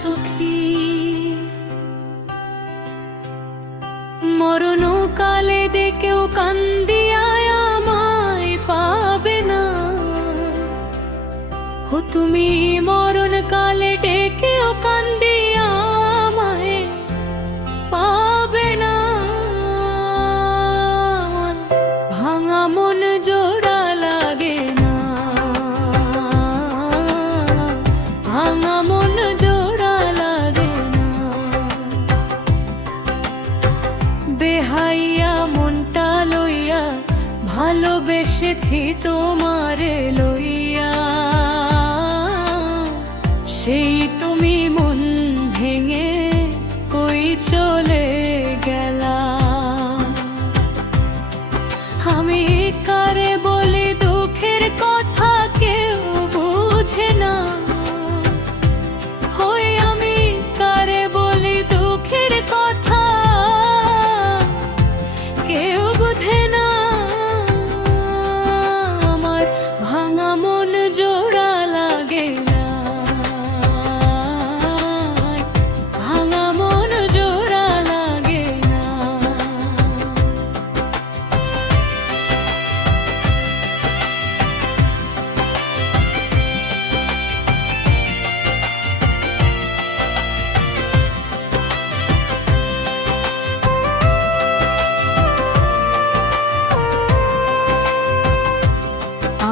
সখী। মরণ কালে ডেকেও কান্দিয়া আমায় পাবে না। ও তুমি মরণ কালে ডেকেও কান্দিয়া আমায় পাবে না। ভাঙা মন জোড়া লাগে না, ভাঙা মন জোড়া লাগে না। বেহাইয়া মনটা লইয়া ভালোবেসেছি তোমারে লইয়া, সেই তুমি মন ভেঙে কই চলে গেলা। আমি কারে বলি দুঃখের কথা কেউ বুঝে না। হই আমি কারে বলি দুঃখের কথা কেউ বুঝে না। আমার ভাঙা মন জোড়া লাগে না, ভাঙা মন জোড়া লাগে না।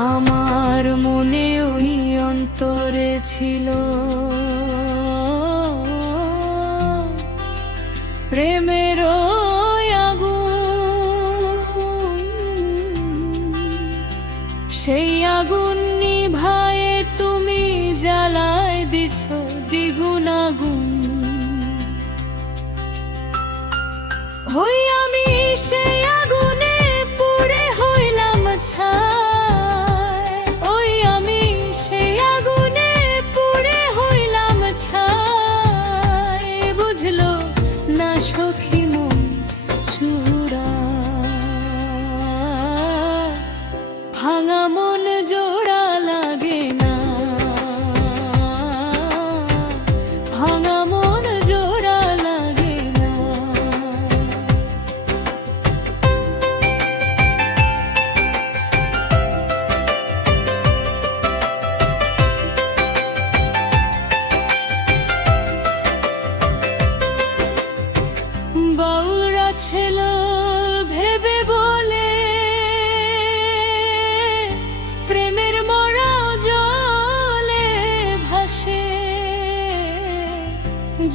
আমার মনে ওই অন্তরে ছিল প্রেমের আগুন, সেই আগুন নিভায়ে তুমি জ্বালায় দিছ দ্বিগুণ আগুন। হই আমি সেই আগুনে পুড়ে হইলাম ছাই। ওই আমি সেই আগুনে পুড়ে হইলাম ছাই। বুঝলো না সখী মন চূড়া, ভাঙা মন জোড়া লাগে না, ভাঙা মন জোড়া লাগে না। বাউরা ছিল ভেবে বলে প্রেমের মরাও জলে ভাসে।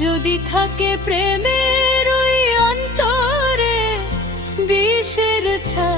যদি থাকে প্রেমের ওই অন্তরে বিষের ছা